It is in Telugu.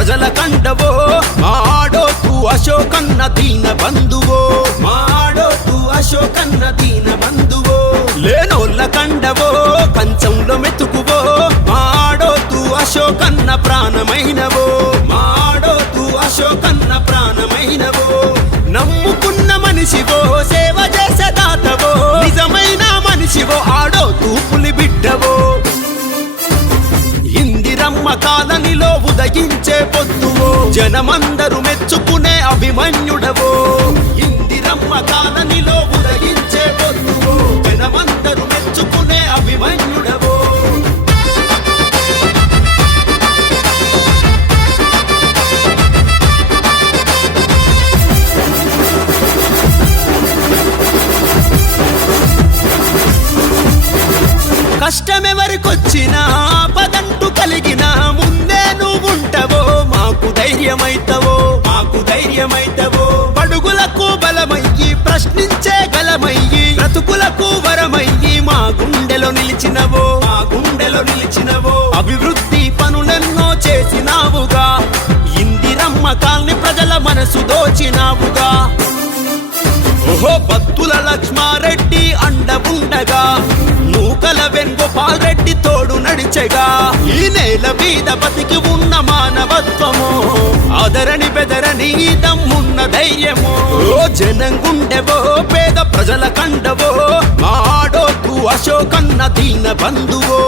ప్రజల కండవో మాడోతు అశోకన్న దీన బంధువో మాడోతు అశోకన్న దీన బంధువో లేనోళ్ళ కండవో కంచంలో మెతుకువో మాడోతు అశోకన్న ప్రాణమైనవో మాడోతు అశోకన్న ప్రాణమైనవో నమ్ముకున్న మనిషివో సేవ చేసే దాతవో నిజమైన మనిషివో ఆడోతు పులి బిడ్డవో ఇందిరమ్మ కాలనిలో ఉదయించే పొద్దువో జనమందరూ మెచ్చుకునే అభిమన్యుడవో ఇందిరమ్మ కాలనిలో ఉదయించే పొద్దువో జనమందరూ మెచ్చుకునే అభిమన్యుడవో కష్టమెవరికొచ్చినా పదంటూ కలిగిన ముందే నువ్వుంటవో మాకు ధైర్యమైతవో పడుగులకు బలమయ్యి ప్రశ్నించే గలమయ్యి బ్రతుకులకు వరమయ్యి మా గుండెలో నిలిచినవో అభివృద్ధి పనులెన్నో చేసినావుగా ఇందిరమ్మ కాలనీ ప్రజల మనసు దోచినావుగా ఓహో బత్తుల లక్ష్మారెడ్డి అండ ఉండగా నూకల వెంగోపాల్ రెడ్డి తోడు నడిచెగా ఈ నేల మీద బతికి ఉన్న మానవత్వము ఆదరని బెదరని దమ్మున్న ధైర్యము ఓ జనం గుండెవో పేద ప్రజల కండవో మాడోతు అశోకన్న దీన బంధువో